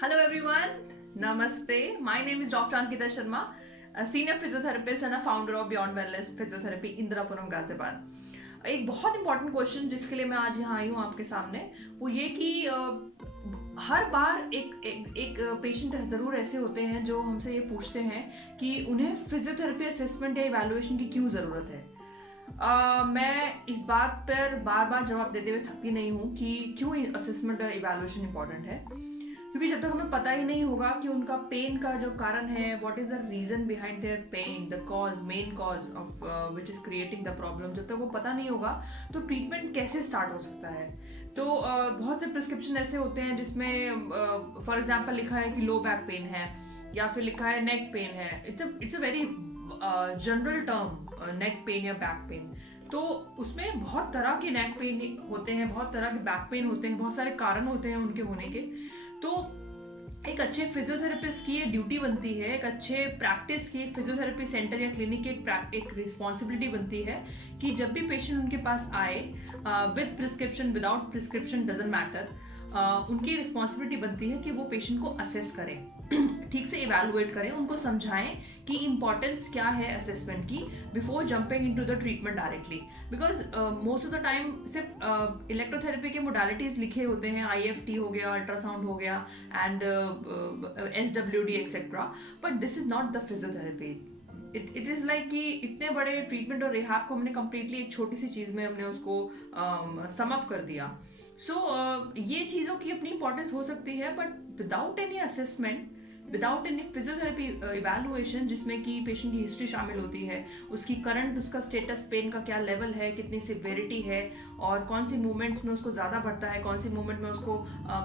Hello everyone, Namaste. My name is Dr. Ankita Sharma, a senior physiotherapist and a founder of Beyond Wellness Physiotherapy, Indirapuram Ghaziabad. एक बहुत important question जिसके लिए मैं आज यहाँ आई हूँ आपके सामने, वो ये कि हर बार एक पेशेंट ज़रूर ऐसे होते हैं जो हमसे ये पूछते हैं कि उन्हें फिजियोथेरेपी असेसमेंट या इवैल्यूएशन की क्यों ज़रूरत है। मैं इस बात पर बार बार जवाब देते हुए थकती नहीं हूँ कि क्यों असेसमेंट और इवैल्यूएशन इंपॉर्टेंट है, क्योंकि जब तक हमें पता ही नहीं होगा कि उनका पेन का जो कारण है, what is the reason behind their pain, the cause, main cause of which is creating the problem, जब तक वो पता नहीं होगा तो ट्रीटमेंट कैसे स्टार्ट हो सकता है। तो बहुत से प्रिस्क्रिप्शन ऐसे होते हैं जिसमें फॉर एग्जाम्पल लिखा है कि लो बैक पेन है, या फिर लिखा है नेक पेन है। It's a very general term, neck pain या बैक पेन। तो उसमें बहुत तरह के नेक पेन होते हैं, बहुत तरह के बैक पेन होते हैं, बहुत सारे कारण होते हैं उनके होने के। तो एक अच्छे फिजियोथेरेपिस्ट की ये ड्यूटी बनती है, एक अच्छे प्रैक्टिस की फिजियोथेरेपी सेंटर या क्लिनिक की एक रिस्पॉन्सिबिलिटी बनती है कि जब भी पेशेंट उनके पास आए, with prescription without prescription doesn't matter, उनकी रिस्पॉन्सिबिलिटी बनती है कि वो पेशेंट को असेस करें, ठीक से इवैल्यूएट करें, उनको समझाएं कि इंपॉर्टेंस क्या है असेसमेंट की before jumping into the treatment directly. Because most of the time सिर्फ इलेक्ट्रोथेरेपी के मोडालिटीज लिखे होते हैं, IFT हो गया, अल्ट्रासाउंड हो गया, and SWD etcetera, but this is not the physiotherapy. It is like कि इतने बड़े ट्रीटमेंट और रिहैब को हमने कम्प्लीटली एक छोटी सी चीज़ में हमने उसको सम अप कर दिया। ये चीज़ों की अपनी इंपॉर्टेंस हो सकती है, but without any assessment, without any physiotherapy evaluation जिसमें कि पेशेंट की हिस्ट्री शामिल होती है, उसकी करंट, उसका स्टेटस, पेन का क्या लेवल है, कितनी सिवियरिटी है, और कौन सी मूवमेंट्स में उसको ज़्यादा बढ़ता है, कौन सी मूवमेंट में उसको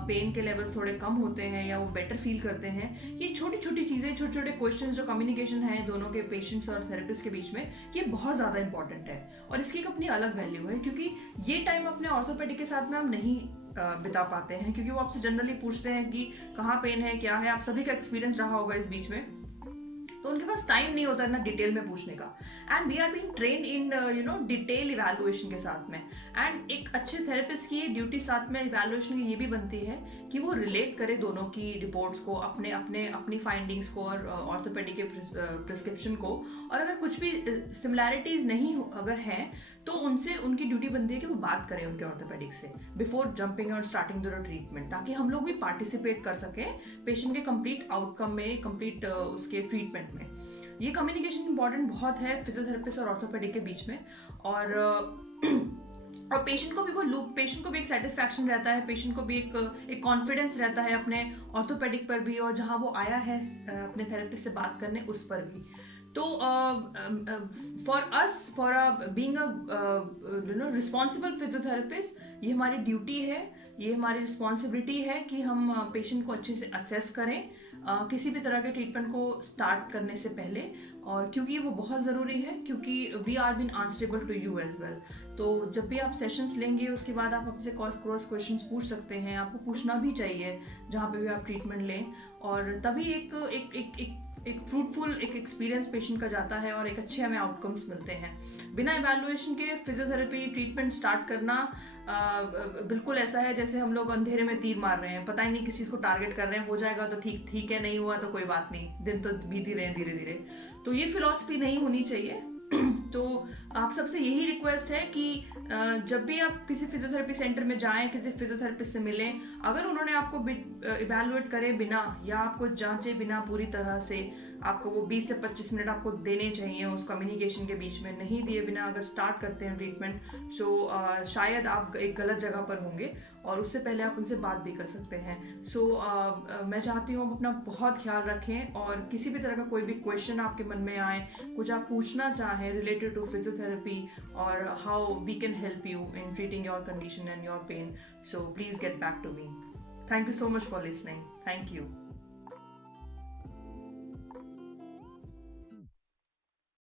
पेन के लेवल्स थोड़े कम होते हैं या वो बेटर फील करते हैं। ये छोटी छोटी चीज़ें, छोटे छोटे क्वेश्चन जो कम्युनिकेशन है दोनों के, पेशेंट्स और थेरेपिस्ट के बीच में, ये बहुत ज़्यादा इंपॉर्टेंट है और इसकी एक अपनी अलग वैल्यू है, क्योंकि ये टाइम अपने ऑर्थोपेडिक के साथ में हम नहीं बिता पाते हैं, क्योंकि वो आपसे जनरली पूछते हैं कि कहाँ पेन है, क्या है। आप सभी का एक्सपीरियंस रहा होगा इस बीच में, तो उनके पास टाइम नहीं होता इतना डिटेल में पूछने का। And we are being trained in detail evaluation के साथ में। एंड एक अच्छे थेरेपिस्ट की ड्यूटी साथ में इवैल्यूएशन की ये भी बनती है कि वो रिलेट करे दोनों की रिपोर्ट्स को, अपनी फाइंडिंग्स को और ऑर्थोपेडिक के प्रिस्क्रिप्शन को। और अगर कुछ भी सिमिलैरिटीज नहीं अगर हैं तो उनसे उनकी ड्यूटी बनती है कि वो बात करें उनके ऑर्थोपेडिक से बिफोर जंपिंग और स्टार्टिंग द ट्रीटमेंट, ताकि हम लोग भी पार्टिसिपेट कर सकें पेशेंट के कंप्लीट आउटकम में, कंप्लीट उसके ट्रीटमेंट में। ये कम्युनिकेशन इंपॉर्टेंट बहुत है फिजियोथेरेपिस्ट और ऑर्थोपेडिक के बीच में। और पेशेंट को भी वो लूप, पेशेंट को भी एक सेटिस्फैक्शन रहता है, पेशेंट को भी एक कॉन्फिडेंस रहता है अपने ऑर्थोपेडिक पर भी, और जहाँ वो आया है अपने थेरेपिस्ट से बात करने उस पर भी। तो for us, for being a responsible physiotherapist, ये हमारी ड्यूटी है, ये हमारी रिस्पॉन्सिबिलिटी है कि हम पेशेंट को अच्छे से असेस करें किसी भी तरह के ट्रीटमेंट को स्टार्ट करने से पहले, और क्योंकि वो बहुत ज़रूरी है, क्योंकि we are been answerable to you as well. तो जब भी आप सेशंस लेंगे उसके बाद आप हमसे क्रॉस क्वेश्चंस पूछ सकते हैं, आपको पूछना भी चाहिए जहाँ पे भी आप ट्रीटमेंट लें, और तभी एक फ्रूटफुल एक एक्सपीरियंस पेशेंट का जाता है और एक अच्छे हमें आउटकम्स मिलते हैं। बिना इवैल्यूएशन के फिजियोथेरेपी ट्रीटमेंट स्टार्ट करना बिल्कुल ऐसा है जैसे हम लोग अंधेरे में तीर मार रहे हैं, पता ही नहीं किस चीज़ को टारगेट कर रहे हैं, हो जाएगा तो ठीक ठीक है, नहीं हुआ तो कोई बात नहीं, दिन तो बीत ही रहे हैं धीरे धीरे। तो ये फिलॉसफी नहीं होनी चाहिए। तो आप सबसे यही रिक्वेस्ट है कि जब भी आप किसी फिजियोथेरेपी सेंटर में जाएं, किसी फिजियोथेरेपिस्ट से मिलें, अगर उन्होंने आपको इवैल्यूएट करे बिना या आपको जांचे बिना पूरी तरह से, आपको वो 20 से 25 मिनट आपको देने चाहिए उस कम्युनिकेशन के बीच में, नहीं दिए बिना अगर स्टार्ट करते हैं ट्रीटमेंट, सो शायद आप एक गलत जगह पर होंगे और उससे पहले आप उनसे बात भी कर सकते हैं। मैं चाहती हूँ आप अपना बहुत ख्याल रखें, और किसी भी तरह का कोई भी क्वेश्चन आपके मन में आए, कुछ आप पूछना चाहें रिलेटेड टू फिजियोथेरेपी और how we can help you in treating your condition and your pain, so please get back to me. Thank you so much for listening. Thank you.